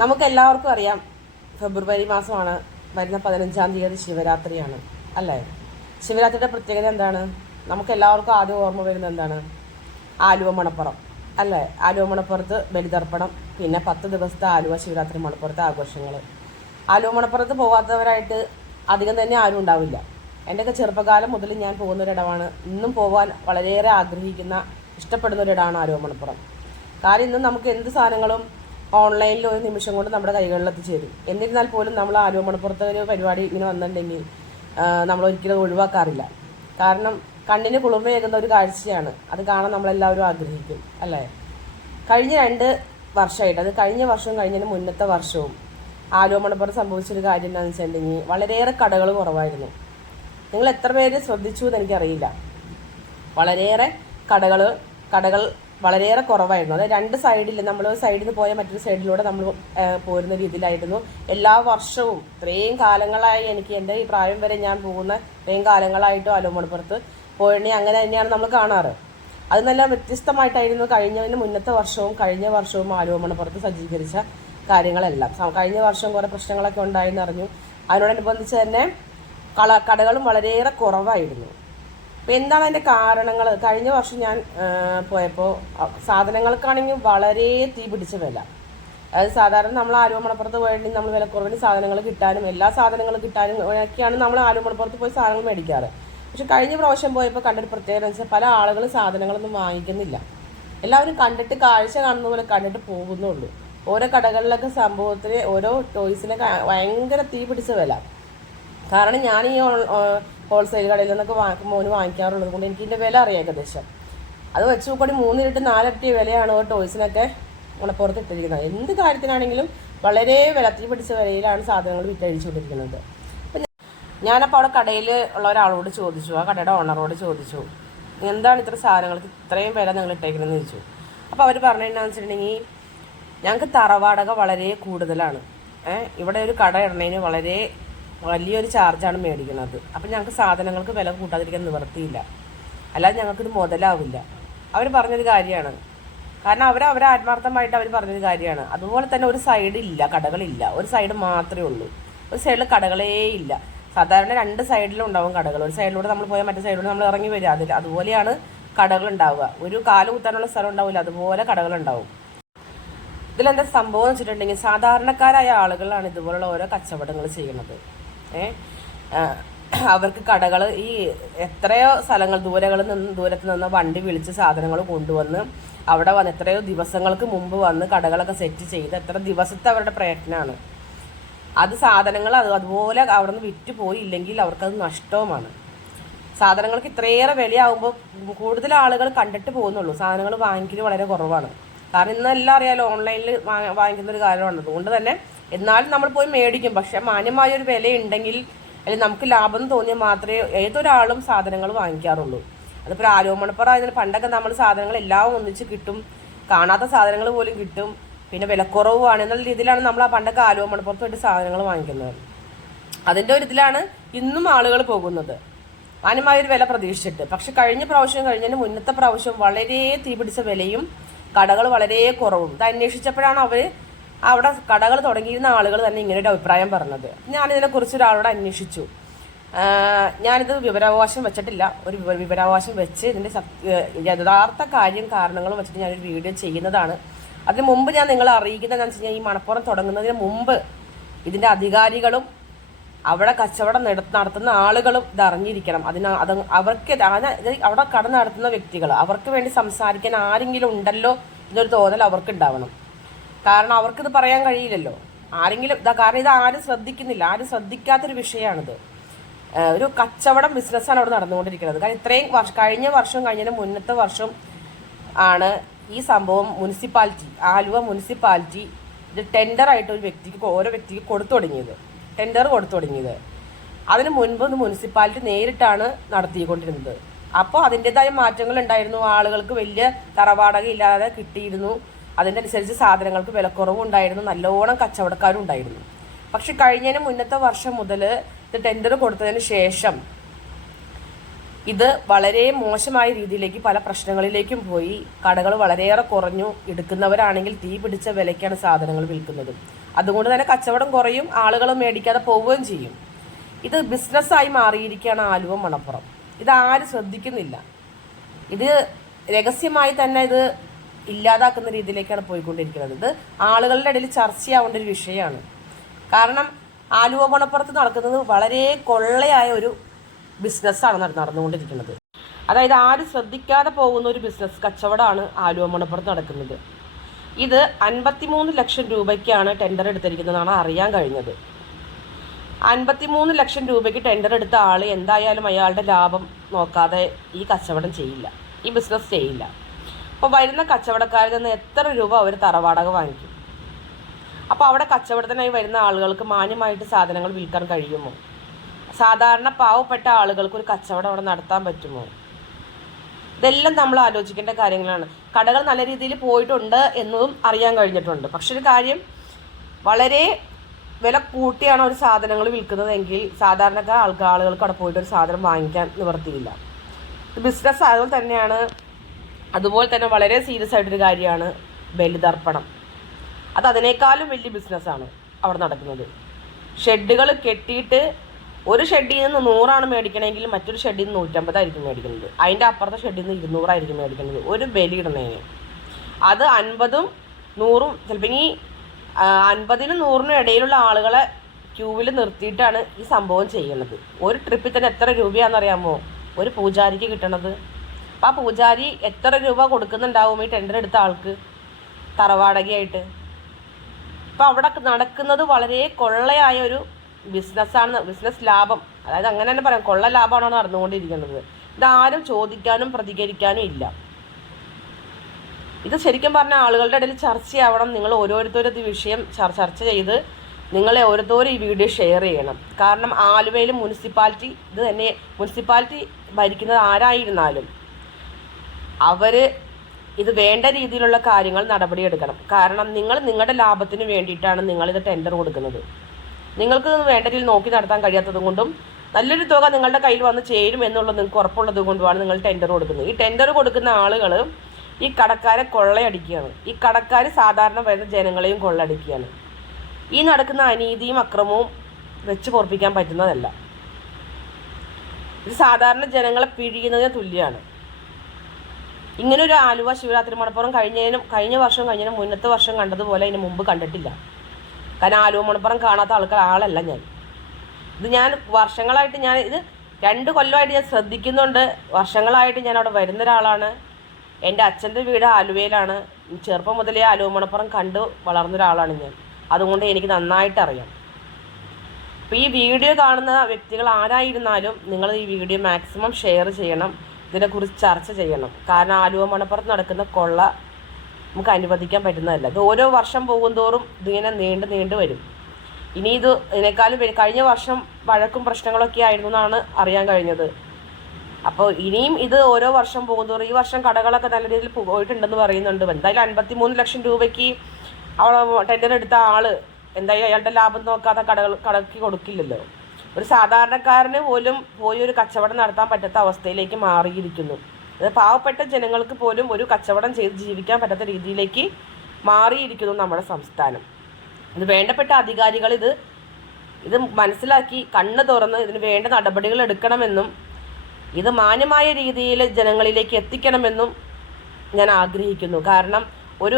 നമുക്ക് എല്ലാവർക്കും അറിയാം ഫെബ്രുവരി മാസമാണ്, വരുന്ന 15-ാം തീയതി ശിവരാത്രിയാണ് അല്ലേ? ശിവരാത്രിയുടെ പ്രത്യേകത എന്താണ്? നമുക്ക് എല്ലാവർക്കും ആദ്യം ഓർമ്മ വരുന്നത് എന്താണ്? ആലുവ മണപ്പുറം അല്ലേ? ആലുവ മണപ്പുറത്ത് ബലിതർപ്പണം, പിന്നെ 10 ദിവസത്തെ ആലുവ ശിവരാത്രി മണപ്പുറത്തെ ആഘോഷങ്ങൾ. ആലുവ മണപ്പുറത്ത് പോകാത്തവരായിട്ട് അധികം തന്നെ ആരും ഉണ്ടാവില്ല. എൻ്റെയൊക്കെ ചെറുപ്പകാലം മുതൽ ഞാൻ പോകുന്നൊരിടമാണ്. ഇന്നും പോകാൻ വളരെയേറെ ആഗ്രഹിക്കുന്ന, ഇഷ്ടപ്പെടുന്ന ഒരിടമാണ് ആലുവ മണപ്പുറം. കാര്യം ഇന്നും നമുക്ക് എന്ത് സാധനങ്ങളും ഓൺലൈനിൽ ഒരു നിമിഷം കൊണ്ട് നമ്മുടെ കൈകളിൽ എത്തിച്ചേരും. എന്നിരുന്നാൽ പോലും നമ്മൾ ആലുവ മണപ്പുറത്തെ ഒരു പരിപാടി ഇങ്ങനെ വന്നിട്ടുണ്ടെങ്കിൽ നമ്മൾ ഒരിക്കലും ഒഴിവാക്കാറില്ല. കാരണം കണ്ണിന് കുളിർമയേകുന്ന ഒരു കാഴ്ചയാണ്. അത് കാണാൻ നമ്മളെല്ലാവരും ആഗ്രഹിക്കും അല്ലേ? കഴിഞ്ഞ 2 വർഷമായിട്ട്, അത് കഴിഞ്ഞ വർഷവും കഴിഞ്ഞതിന് മുന്നത്തെ വർഷവും ആലുവ മണപ്പുറത്ത് സംഭവിച്ചൊരു കാര്യം എന്താണെന്ന് വെച്ചിട്ടുണ്ടെങ്കിൽ വളരെയേറെ കടകൾ കുറവായിരുന്നു. നിങ്ങൾ എത്ര പേര് ശ്രദ്ധിച്ചു എന്ന് എനിക്കറിയില്ല. വളരെയേറെ കടകൾ വളരെയേറെ കുറവായിരുന്നു. അതായത് 2 സൈഡിൽ, നമ്മൾ ഒരു സൈഡിൽ നിന്ന് പോയ മറ്റൊരു സൈഡിലൂടെ നമ്മൾ പോരുന്ന രീതിയിലായിരുന്നു എല്ലാ വർഷവും. ഇത്രയും കാലങ്ങളായി, എനിക്ക് എൻ്റെ ഈ പ്രായം വരെ ഞാൻ പോകുന്ന ഇത്രയും കാലങ്ങളായിട്ടും ആലുവ മണപ്പുറത്ത് പോയിട്ടുണ്ടെങ്കിൽ അങ്ങനെ തന്നെയാണ് നമ്മൾ കാണാറ്. അത് നല്ല വ്യത്യസ്തമായിട്ടായിരുന്നു കഴിഞ്ഞതിന് മുന്നത്തെ വർഷവും കഴിഞ്ഞ വർഷവും ആലുവ മണപ്പുറത്ത് സജ്ജീകരിച്ച കാര്യങ്ങളെല്ലാം. കഴിഞ്ഞ വർഷം കുറേ പ്രശ്നങ്ങളൊക്കെ ഉണ്ടായെന്ന് അറിഞ്ഞു. അതിനോടനുബന്ധിച്ച് തന്നെ കടകളും വളരെയേറെ കുറവായിരുന്നു. അപ്പോൾ എന്താണ് അതിൻ്റെ കാരണങ്ങൾ? കഴിഞ്ഞ വർഷം ഞാൻ പോയപ്പോൾ സാധനങ്ങൾക്കാണെങ്കിൽ വളരെ തീ പിടിച്ച വില. അതായത് സാധാരണ നമ്മൾ ആലുവ മണപ്പുറത്ത് പോയിട്ടുണ്ടെങ്കിൽ നമ്മൾ വിലക്കുറവിന് സാധനങ്ങൾ കിട്ടാനും എല്ലാ സാധനങ്ങളും കിട്ടാനും ഒക്കെയാണ് നമ്മൾ ആലുവ മണപ്പുറത്ത് പോയി സാധനങ്ങൾ മേടിക്കാറ്. പക്ഷെ കഴിഞ്ഞ പ്രാവശ്യം പോയപ്പോൾ കണ്ടൊരു പ്രത്യേകത എന്ന് വെച്ചാൽ പല ആളുകളും സാധനങ്ങളൊന്നും വാങ്ങിക്കുന്നില്ല. എല്ലാവരും കണ്ടിട്ട്, കാഴ്ച കാണുന്ന പോലെ കണ്ടിട്ട് പോകുന്നുള്ളൂ. ഓരോ കടകളിലൊക്കെ സംഭവത്തിന്, ഓരോ ടോയ്സിനൊക്കെ ഭയങ്കര തീ പിടിച്ച വില. കാരണം ഞാൻ ഈ ഹോൾസെയിൽ കടയിൽ നിന്നൊക്കെ മോന് വാങ്ങിക്കാറുള്ളത് കൊണ്ട് എനിക്ക് ഇതിൻ്റെ വില അറിയാം ഏകദേശം. അത് വെച്ച് നോക്കി 3 ഇരട്ടി 4 ഇരട്ടി വിലയാണ് ഓരോ ടോയ്സിനൊക്കെ മണപ്പുറത്ത് ഇട്ടിരിക്കുന്നത്. എന്ത് കാര്യത്തിനാണെങ്കിലും വളരെ വില, തീ പിടിച്ച വിലയിലാണ് സാധനങ്ങൾ വിറ്റഴിച്ചുകൊണ്ടിരിക്കുന്നത്. അപ്പം ഞാനപ്പോൾ അവിടെ കടയിൽ ഉള്ള ഒരാളോട് ചോദിച്ചു, ആ കടയുടെ ഓണറോട് ചോദിച്ചു, എന്താണ് ഇത്ര സാധനങ്ങൾക്ക് ഇത്രയും വില നിങ്ങൾ ഇട്ടേക്കണമെന്ന് ചോദിച്ചു. അപ്പോൾ അവർ പറഞ്ഞതെന്നാന്ന് വെച്ചിട്ടുണ്ടെങ്കിൽ, ഞങ്ങൾക്ക് തറവാടക വളരെ കൂടുതലാണ്. ഇവിടെ ഒരു കട ഇടണതിന് വളരെ വലിയൊരു ചാർജാണ് മേടിക്കുന്നത്. അപ്പം ഞങ്ങൾക്ക് സാധനങ്ങൾക്ക് വില കൂട്ടാതിരിക്കാൻ നിവർത്തിയില്ല, അല്ലാതെ ഞങ്ങൾക്കിത് മുതലാവില്ല. അവർ പറഞ്ഞൊരു കാര്യമാണ്. കാരണം അവർ ആത്മാർത്ഥമായിട്ട് അവർ പറഞ്ഞൊരു കാര്യമാണ്. അതുപോലെ തന്നെ ഒരു സൈഡില്ല, കടകളില്ല. ഒരു സൈഡ് മാത്രമേ ഉള്ളൂ. ഒരു സൈഡിൽ കടകളേ ഇല്ല. സാധാരണ 2 സൈഡിലും ഉണ്ടാവും കടകൾ. ഒരു സൈഡിലൂടെ നമ്മൾ പോയാൽ മറ്റേ സൈഡിലൂടെ നമ്മൾ ഇറങ്ങി വരിക. അതുപോലെയാണ് കടകൾ ഉണ്ടാവുക. ഒരു കാല് കുത്താനുള്ള സ്ഥലം ഉണ്ടാവില്ല, അതുപോലെ കടകളുണ്ടാവും. ഇതിലെന്താ സംഭവം എന്ന് വെച്ചിട്ടുണ്ടെങ്കിൽ, സാധാരണക്കാരായ ആളുകളാണ് ഇതുപോലുള്ള ഓരോ കച്ചവടങ്ങൾ ചെയ്യുന്നത്. അവർക്ക് കടകൾ, ഈ എത്രയോ സ്ഥലങ്ങൾ, ദൂരത്ത് നിന്ന് വണ്ടി വിളിച്ച് സാധനങ്ങൾ കൊണ്ടുവന്ന് അവിടെ വന്ന് എത്രയോ ദിവസങ്ങൾക്ക് മുമ്പ് വന്ന് കടകളൊക്കെ സെറ്റ് ചെയ്ത് എത്ര ദിവസത്തെ അവരുടെ പ്രയത്നമാണ്. അത് സാധനങ്ങൾ അതുപോലെ അവിടെ നിന്ന് വിറ്റ് പോയില്ലെങ്കിൽ അവർക്കത് നഷ്ടവുമാണ്. സാധനങ്ങൾക്ക് ഇത്രയേറെ വിലയാകുമ്പോൾ കൂടുതൽ ആളുകൾ കണ്ടിട്ട് പോകുന്നുള്ളൂ. സാധനങ്ങൾ വാങ്ങിക്കൽ വളരെ കുറവാണ്. കാരണം ഇന്നെല്ലാം അറിയാലോ, ഓൺലൈനിൽ വാങ്ങിക്കുന്ന ഒരു കാര്യമാണ്. അതുകൊണ്ട് തന്നെ എന്നാലും നമ്മൾ പോയി മേടിക്കും. പക്ഷെ മാന്യമായൊരു വില ഉണ്ടെങ്കിൽ, അല്ലെങ്കിൽ നമുക്ക് ലാഭം തോന്നിയാൽ മാത്രമേ ഏതൊരാളും സാധനങ്ങൾ വാങ്ങിക്കാറുള്ളൂ. അതിപ്പോൾ ആലുവ മണപ്പുറം ആയതിന് പണ്ടൊക്കെ നമ്മൾ സാധനങ്ങൾ എല്ലാം ഒന്നിച്ച് കിട്ടും, കാണാത്ത സാധനങ്ങൾ പോലും കിട്ടും, പിന്നെ വിലക്കുറവാണ് എന്നുള്ള രീതിയിലാണ് നമ്മൾ ആ പണ്ടൊക്കെ ആലുവ മണപ്പുറത്ത് പോയിട്ട് സാധനങ്ങൾ വാങ്ങിക്കുന്നത്. അതിൻ്റെ ഒരു ഇതിലാണ് ഇന്നും ആളുകൾ പോകുന്നത്, മാന്യമായൊരു വില പ്രതീക്ഷിച്ചിട്ട്. പക്ഷെ കഴിഞ്ഞ പ്രാവശ്യം, കഴിഞ്ഞതിന് മുന്നത്തെ പ്രാവശ്യം വളരെ തീപിടിച്ച വിലയും കടകൾ വളരെ കുറവും. ഇത് അന്വേഷിച്ചപ്പോഴാണ് അവിടെ കടകൾ തുടങ്ങിയിരുന്ന ആളുകൾ തന്നെ ഇങ്ങനെ ഒരു അഭിപ്രായം പറഞ്ഞത്. ഞാനിതിനെക്കുറിച്ച് ഒരാളോട് അന്വേഷിച്ചു. ഞാനിത് വിവരാവകാശം വെച്ചിട്ടില്ല. ഒരു വിവരാവകാശം വെച്ച് ഇതിൻ്റെ യഥാർത്ഥ കാരണങ്ങളും വെച്ചിട്ട് ഞാനൊരു വീഡിയോ ചെയ്യുന്നതാണ്. അതിന് മുമ്പ് ഞാൻ നിങ്ങളെ അറിയിക്കുന്നതെന്ന് വെച്ച് കഴിഞ്ഞാൽ, ഈ മണപ്പുറം തുടങ്ങുന്നതിന് മുമ്പ് ഇതിൻ്റെ അധികാരികളും അവിടെ കച്ചവടം നടത്തുന്ന ആളുകളും ഇത് അറിഞ്ഞിരിക്കണം. അവർക്ക് അവിടെ കട നടത്തുന്ന വ്യക്തികൾ, അവർക്ക് വേണ്ടി സംസാരിക്കാൻ ആരെങ്കിലും ഉണ്ടല്ലോ എന്നൊരു തോന്നൽ അവർക്ക് ഉണ്ടാവണം. കാരണം അവർക്കിത് പറയാൻ കഴിയില്ലല്ലോ. ആരെങ്കിലും കാരണം ഇത് ആരും ശ്രദ്ധിക്കുന്നില്ല, ആരും ശ്രദ്ധിക്കാത്തൊരു വിഷയമാണിത്. ഒരു കച്ചവടം ബിസിനസ്സാണ് അവിടെ നടന്നുകൊണ്ടിരിക്കുന്നത്. കാരണം ഇത്രയും കഴിഞ്ഞ വർഷം, കഴിഞ്ഞതിന് മുന്നത്തെ വർഷം ആണ് ഈ സംഭവം ആലുവ മുനിസിപ്പാലിറ്റി ഇത് ടെൻഡറായിട്ട് ഓരോ വ്യക്തിക്ക് കൊടുത്തു തുടങ്ങിയത്. അതിന് മുൻപ് മുനിസിപ്പാലിറ്റി നേരിട്ടാണ് നടത്തിക്കൊണ്ടിരുന്നത്. അപ്പോൾ അതിൻ്റെതായ മാറ്റങ്ങൾ ഉണ്ടായിരുന്നു. ആളുകൾക്ക് വലിയ തറവാടക ഇല്ലാതെ കിട്ടിയിരുന്നു. അതിൻ്റെ അനുസരിച്ച് സാധനങ്ങൾക്ക് വിലക്കുറവും ഉണ്ടായിരുന്നു, നല്ലോണം കച്ചവടക്കാരും ഉണ്ടായിരുന്നു. പക്ഷെ കഴിഞ്ഞതിന് മുന്നത്തെ വർഷം മുതൽ ഇത് ടെൻഡർ കൊടുത്തതിന് ശേഷം ഇത് വളരെ മോശമായ രീതിയിലേക്ക് പല പ്രശ്നങ്ങളിലേക്കും പോയി. കടകൾ വളരെയേറെ കുറഞ്ഞു. എടുക്കുന്നവരാണെങ്കിൽ തീ പിടിച്ച വിലയ്ക്കാണ് സാധനങ്ങൾ വിൽക്കുന്നത്. അതുകൊണ്ട് തന്നെ കച്ചവടം കുറയും, ആളുകൾ മേടിക്കാതെ പോവുകയും ചെയ്യും. ഇത് ബിസിനസ്സായി മാറിയിരിക്കുകയാണ് ആലുവ മണപ്പുറം. ഇതാരും ശ്രദ്ധിക്കുന്നില്ല. ഇത് രഹസ്യമായി തന്നെ ഇത് ഇല്ലാതാക്കുന്ന രീതിയിലേക്കാണ് പോയിക്കൊണ്ടിരിക്കുന്നത്. ഇത് ആളുകളുടെ ഇടയിൽ ചർച്ചയാവേണ്ട ഒരു വിഷയമാണ്. കാരണം ആലുവ മണപ്പുറത്ത് നടക്കുന്നത് വളരെ കൊള്ളയായ ഒരു ബിസിനസ്സാണ് നടന്നുകൊണ്ടിരിക്കുന്നത്. അതായത് ആരും ശ്രദ്ധിക്കാതെ പോകുന്ന ഒരു ബിസിനസ് കച്ചവടമാണ് ആലുവ മണപ്പുറത്ത് നടക്കുന്നത്. ഇത് 53 ലക്ഷം രൂപയ്ക്കാണ് ടെൻഡർ എടുത്തിരിക്കുന്നതെന്നാണ് അറിയാൻ കഴിഞ്ഞത്. 53 ലക്ഷം രൂപയ്ക്ക് ടെൻഡർ എടുത്ത ആൾ എന്തായാലും അയാളുടെ ലാഭം നോക്കാതെ ഈ കച്ചവടം ചെയ്യില്ല, ഈ ബിസിനസ് ചെയ്യില്ല. അപ്പോൾ വരുന്ന കച്ചവടക്കാരിൽ നിന്ന് എത്ര രൂപ അവർ തറവാടക വാങ്ങിക്കും? അപ്പോൾ അവിടെ കച്ചവടത്തിനായി വരുന്ന ആളുകൾക്ക് മാന്യമായിട്ട് സാധനങ്ങൾ വിൽക്കാൻ കഴിയുമോ? സാധാരണ പാവപ്പെട്ട ആളുകൾക്ക് ഒരു കച്ചവടം അവിടെ നടത്താൻ പറ്റുമോ? ഇതെല്ലാം നമ്മൾ ആലോചിക്കേണ്ട കാര്യങ്ങളാണ്. കടകൾ നല്ല രീതിയിൽ പോയിട്ടുണ്ട് എന്നതും അറിയാൻ കഴിഞ്ഞിട്ടുണ്ട്. പക്ഷെ ഒരു കാര്യം, വളരെ വില കൂട്ടിയാണ് ഒരു സാധനങ്ങൾ വിൽക്കുന്നതെങ്കിൽ സാധാരണക്കാർ ആളുകൾക്ക് അവിടെ പോയിട്ട് ഒരു സാധനം വാങ്ങിക്കാൻ നിവർത്തിയില്ല. ബിസിനസ് അതുപോലെ തന്നെ വളരെ സീരിയസ് ആയിട്ടൊരു കാര്യമാണ് ബലിതർപ്പണം. അതിനേക്കാളും വലിയ ബിസിനസ്സാണ് അവിടെ നടക്കുന്നത്. ഷെഡുകൾ കെട്ടിയിട്ട് ഒരു ഷെഡിൽ നിന്ന് 100 മേടിക്കണമെങ്കിൽ മറ്റൊരു ഷെഡിൽ നിന്ന് 150 മേടിക്കുന്നത്. അതിൻ്റെ അപ്പുറത്തെ ഷെഡിൽ നിന്ന് 200 മേടിക്കുന്നത് ഒരു ബലി ഇടുന്നതിന്. അത് 50ഉം 100ഉം ചിലപ്പോൾ ഈ 50നും 100നും ഇടയിലുള്ള ആളുകളെ ക്യൂവിൽ നിർത്തിയിട്ടാണ് ഈ സംഭവം ചെയ്യുന്നത്. ഒരു ട്രിപ്പിൽ തന്നെ എത്ര രൂപയാണെന്നറിയാമോ ഒരു പൂജാരിക്ക് കിട്ടണത്? അപ്പോൾ ആ പൂജാരി എത്ര രൂപ കൊടുക്കുന്നുണ്ടാവും ഈ ടെൻഡർ എടുത്ത ആൾക്ക് തറവാടകയായിട്ട്? അപ്പോൾ അവിടെ നടക്കുന്നത് വളരെ കൊള്ളയായ ഒരു ബിസിനസ്സാണ്, ബിസിനസ് ലാഭം. അതായത് അങ്ങനെ തന്നെ പറയാം, കൊള്ള ലാഭമാണ് നടന്നുകൊണ്ടിരിക്കുന്നത്. ഇതാരും ചോദിക്കാനും പ്രതികരിക്കാനും ഇല്ല. ഇത് ശരിക്കും പറഞ്ഞാൽ ആളുകളുടെ ഇടയിൽ ചർച്ചയാവണം. നിങ്ങൾ ഓരോരുത്തരും ഈ വിഷയം ചർച്ച ചെയ്ത് നിങ്ങളെ ഓരോരുത്തരും ഈ വീഡിയോ ഷെയർ ചെയ്യണം. കാരണം ആലുവയിൽ മുനിസിപ്പാലിറ്റി ഇത് തന്നെ, മുനിസിപ്പാലിറ്റി ഭരിക്കുന്നത് ആരായിരുന്നാലും അവർ ഇത് വേണ്ട രീതിയിലുള്ള കാര്യങ്ങൾ നടപടിയെടുക്കണം. കാരണം നിങ്ങളുടെ ലാഭത്തിന് വേണ്ടിയിട്ടാണ് നിങ്ങളിത് ടെൻഡർ കൊടുക്കുന്നത്. നിങ്ങൾക്ക് വേണ്ട രീതിയിൽ നോക്കി നടത്താൻ കഴിയാത്തത് കൊണ്ടും നല്ലൊരു തുക നിങ്ങളുടെ കയ്യിൽ വന്ന് ചേരും എന്നുള്ളത് നിങ്ങൾക്ക് ഉറപ്പുള്ളത് കൊണ്ടുമാണ് നിങ്ങൾ ടെൻഡർ കൊടുക്കുന്നത്. ഈ ടെൻഡർ കൊടുക്കുന്ന ആളുകൾ ഈ കടക്കാരെ കൊള്ളയടിക്കുകയാണ്. ഈ കടക്കാർ സാധാരണ വരുന്ന ജനങ്ങളെയും കൊള്ളയടിക്കുകയാണ്. ഈ നടക്കുന്ന അനീതിയും അക്രമവും വെച്ച് പൊറപ്പിക്കാൻ പറ്റുന്നതല്ല. ഇത് സാധാരണ ജനങ്ങളെ പിഴിയുന്നതിന് തുല്യമാണ്. ഇങ്ങനൊരു ആലുവ ശിവരാത്രി മണപ്പുറം കഴിഞ്ഞ വർഷം മുന്നത്തെ വർഷം കണ്ടതുപോലെ അതിന് മുമ്പ് കണ്ടിട്ടില്ല. കാരണം ആലുവ മണപ്പുറം കാണാത്ത ആളല്ല ഞാൻ. ഞാൻ വർഷങ്ങളായിട്ട് ഇത് 2 കൊല്ലമായിട്ട് ഞാൻ ശ്രദ്ധിക്കുന്നുണ്ട്. വർഷങ്ങളായിട്ട് ഞാൻ അവിടെ വരുന്ന ഒരാളാണ്. എൻ്റെ അച്ഛൻ്റെ വീട് ആലുവയിലാണ്. ചെറുപ്പം മുതലേ ആലുവ മണപ്പുറം കണ്ട് വളർന്ന ഒരാളാണ് ഞാൻ. അതുകൊണ്ട് എനിക്ക് നന്നായിട്ട് അറിയാം. അപ്പോൾ ഈ വീഡിയോ കാണുന്ന വ്യക്തികൾ ആരായിരുന്നാലും നിങ്ങൾ ഈ വീഡിയോ മാക്സിമം ഷെയർ ചെയ്യണം, ഇതിനെക്കുറിച്ച് ചർച്ച ചെയ്യണം. കാരണം ആലുവ മണപ്പുറത്ത് നടക്കുന്ന കൊള്ള നമുക്ക് അനുവദിക്കാൻ പറ്റുന്നതല്ല. ഇത് ഓരോ വർഷം പോകുന്തോറും ഇതിങ്ങനെ നീണ്ടു വരും. ഇനി ഇതിനേക്കാളും കഴിഞ്ഞ വർഷം വഴക്കും പ്രശ്നങ്ങളൊക്കെ ആയിരുന്നു എന്നാണ് അറിയാൻ കഴിഞ്ഞത്. അപ്പോൾ ഇനിയും ഇത് ഓരോ വർഷം പോകുന്തോറും, ഈ വർഷം കടകളൊക്കെ നല്ല രീതിയിൽ പോയിട്ടുണ്ടെന്ന് പറയുന്നുണ്ട്. എന്തായാലും 53 ലക്ഷം രൂപയ്ക്ക് ടെൻഡർ എടുത്ത ആള് എന്തായാലും അയാളുടെ ലാഭം നോക്കാതെ കടക്ക് കൊടുക്കില്ലല്ലോ. ഒരു സാധാരണക്കാരന് പോലും പോയി ഒരു കച്ചവടം നടത്താൻ പറ്റാത്ത അവസ്ഥയിലേക്ക് മാറിയിരിക്കുന്നു. അത് പാവപ്പെട്ട ജനങ്ങൾക്ക് പോലും ഒരു കച്ചവടം ചെയ്ത് ജീവിക്കാൻ പറ്റാത്ത രീതിയിലേക്ക് മാറിയിരിക്കുന്നു നമ്മുടെ സംസ്ഥാനം. ഇത് വേണ്ടപ്പെട്ട അധികാരികൾ ഇത് മനസ്സിലാക്കി കണ്ണ് തുറന്ന് ഇതിന് വേണ്ട നടപടികൾ എടുക്കണമെന്നും ഇത് മാന്യമായ രീതിയിൽ ജനങ്ങളിലേക്ക് എത്തിക്കണമെന്നും ഞാൻ ആഗ്രഹിക്കുന്നു. കാരണം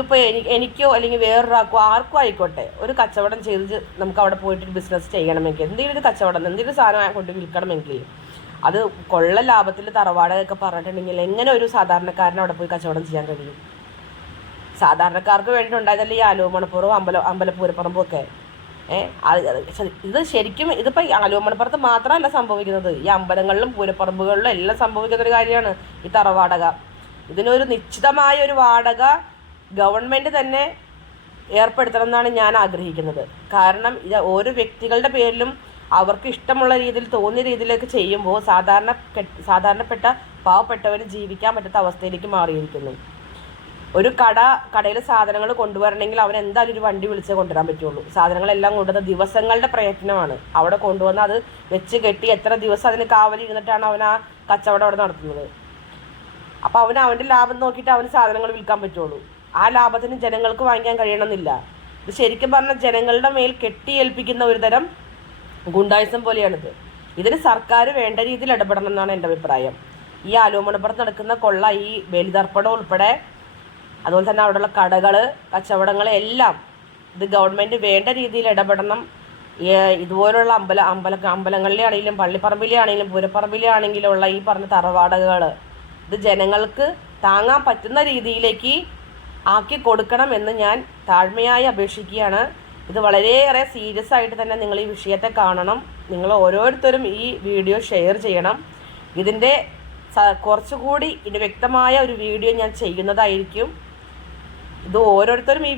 ഇപ്പോൾ എനിക്കോ അല്ലെങ്കിൽ വേറൊരാൾക്കോ ആർക്കും ആയിക്കോട്ടെ ഒരു കച്ചവടം ചെയ്ത് നമുക്ക് അവിടെ പോയിട്ട് ബിസിനസ് ചെയ്യണമെങ്കിൽ, എന്തെങ്കിലും ഒരു കച്ചവടം എന്തെങ്കിലും സാധനം കൊണ്ട് വിൽക്കണമെങ്കിൽ അത് കൊള്ള ലാഭത്തിൽ തറവാടകയൊക്കെ പറഞ്ഞിട്ടുണ്ടെങ്കിൽ എങ്ങനെ ഒരു സാധാരണക്കാരന് അവിടെ പോയി കച്ചവടം ചെയ്യാൻ കഴിയും? സാധാരണക്കാർക്ക് വേണ്ടിയിട്ടുണ്ടായതല്ലേ ഈ ആലുവ മണപ്പുറവും അമ്പലപ്പൂരപ്പറമ്പും ഒക്കെ. ഇത് ശരിക്കും ഇതിപ്പോൾ ആലുവ മണപ്പുറത്ത് മാത്രമല്ല സംഭവിക്കുന്നത്, ഈ അമ്പലങ്ങളിലും പൂരപ്പറമ്പുകളിലും എല്ലാം സംഭവിക്കുന്ന ഒരു കാര്യമാണ് ഈ തറവാടക. ഇതിനൊരു നിശ്ചിതമായ ഒരു വാടക ഗവൺമെൻറ് തന്നെ ഏർപ്പെടുത്തണം എന്നാണ് ഞാൻ ആഗ്രഹിക്കുന്നത്. കാരണം ഇത് ഓരോ വ്യക്തികളുടെ പേരിലും അവർക്ക് ഇഷ്ടമുള്ള രീതിയിൽ തോന്നിയ രീതിയിലേക്ക് ചെയ്യുമ്പോൾ സാധാരണപ്പെട്ട പാവപ്പെട്ടവർ ജീവിക്കാൻ പറ്റാത്ത അവസ്ഥയിലേക്ക് മാറിയിരിക്കുന്നു. ഒരു കടയിൽ സാധനങ്ങൾ കൊണ്ടുവരണമെങ്കിൽ അവൻ എന്തായാലും ഒരു വണ്ടി വിളിച്ചേ കൊണ്ടുവരാൻ പറ്റുള്ളൂ. സാധനങ്ങളെല്ലാം കൊണ്ടുവന്ന ദിവസങ്ങളുടെ പ്രയത്നമാണ്. അവിടെ കൊണ്ടുവന്ന് അത് വെച്ച് കെട്ടി എത്ര ദിവസം അതിന് കാവലിരുന്നിട്ടാണ് അവൻ ആ കച്ചവടം അവിടെ നടത്തുന്നത്. അപ്പോൾ അവൻ്റെ ലാഭം നോക്കിയിട്ട് അവന് സാധനങ്ങൾ വിൽക്കാൻ പറ്റുള്ളൂ. ആ ലാഭത്തിന് ജനങ്ങൾക്ക് വാങ്ങിക്കാൻ കഴിയണമെന്നില്ല. ഇത് ശരിക്കും പറഞ്ഞാൽ ജനങ്ങളുടെ മേൽ കെട്ടിയേൽപ്പിക്കുന്ന ഒരു തരം ഗുണ്ടായിസം പോലെയാണിത്. ഇതിന് സർക്കാർ വേണ്ട രീതിയിൽ ഇടപെടണം എന്നാണ് എൻ്റെ അഭിപ്രായം. ഈ ആലുവമണപ്പുറത്ത് നടക്കുന്ന കൊള്ള, ഈ ബലിതർപ്പണം ഉൾപ്പെടെ, അതുപോലെ തന്നെ അവിടെയുള്ള കടകൾ, കച്ചവടങ്ങൾ എല്ലാം ഇത് ഗവൺമെൻറ് വേണ്ട രീതിയിൽ ഇടപെടണം. ഇതുപോലുള്ള അമ്പലങ്ങളിലെ ആണെങ്കിലും പള്ളിപ്പറമ്പിലെ ആണെങ്കിലും പൂരപ്പറമ്പിലെ ആണെങ്കിലും ഉള്ള ഈ പറഞ്ഞ തറവാടകൾ ഇത് ജനങ്ങൾക്ക് താങ്ങാൻ പറ്റുന്ന രീതിയിലേക്ക് ആക്കി കൊടുക്കണം എന്ന് ഞാൻ താഴ്മയായി അപേക്ഷിക്കുകയാണ്. ഇത് വളരെയേറെ സീരിയസ് ആയിട്ട് തന്നെ നിങ്ങൾ ഈ വിഷയത്തെ കാണണം. നിങ്ങൾ ഓരോരുത്തരും ഈ വീഡിയോ ഷെയർ ചെയ്യണം. ഇതിൻ്റെ കുറച്ചുകൂടി ഇനി വ്യക്തമായ ഒരു വീഡിയോ ഞാൻ ചെയ്യുന്നതായിരിക്കും. ഇത് ഓരോരുത്തരും ഈ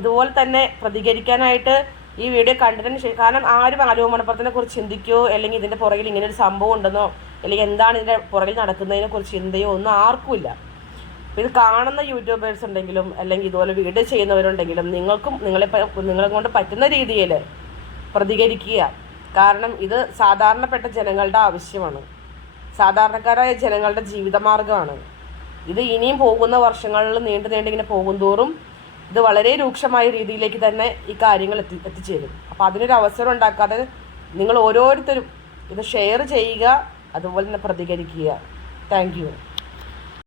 ഇതുപോലെ തന്നെ പ്രതികരിക്കാനായിട്ട് ഈ വീഡിയോ കണ്ടതിന് ശേഷം, കാരണം ആരും ആലുവമണപ്പുറത്തിനെ കുറിച്ച് ചിന്തിക്കുകയോ അല്ലെങ്കിൽ ഇതിൻ്റെ പുറകിൽ ഇങ്ങനെ ഒരു സംഭവം ഉണ്ടെന്നോ അല്ലെങ്കിൽ എന്താണ് ഇതിൻ്റെ പുറകിൽ നടക്കുന്നതിനെ കുറിച്ച് ചിന്തയോ ഒന്നും ആർക്കുമില്ല. ഇത് കാണുന്ന യൂട്യൂബേഴ്സ് ഉണ്ടെങ്കിലും അല്ലെങ്കിൽ ഇതുപോലെ വീഡിയോ ചെയ്യുന്നവരുണ്ടെങ്കിലും നിങ്ങളെ കൊണ്ട് പറ്റുന്ന രീതിയിൽ പ്രതികരിക്കുക. കാരണം ഇത് സാധാരണപ്പെട്ട ജനങ്ങളുടെ ആവശ്യമാണ്, സാധാരണക്കാരായ ജനങ്ങളുടെ ജീവിതമാർഗ്ഗമാണ്. ഇത് ഇനിയും പോകുന്ന വർഷങ്ങളിൽ നീണ്ടിങ്ങനെ പോകും തോറും ഇത് വളരെ രൂക്ഷമായ രീതിയിലേക്ക് തന്നെ ഈ കാര്യങ്ങൾ എത്തിച്ചേരും. അപ്പോൾ അതിനൊരു അവസരം ഉണ്ടാക്കാതെ നിങ്ങൾ ഓരോരുത്തരും ഇത് ഷെയർ ചെയ്യുക, അതുപോലെ തന്നെ പ്രതികരിക്കുക. Thank you.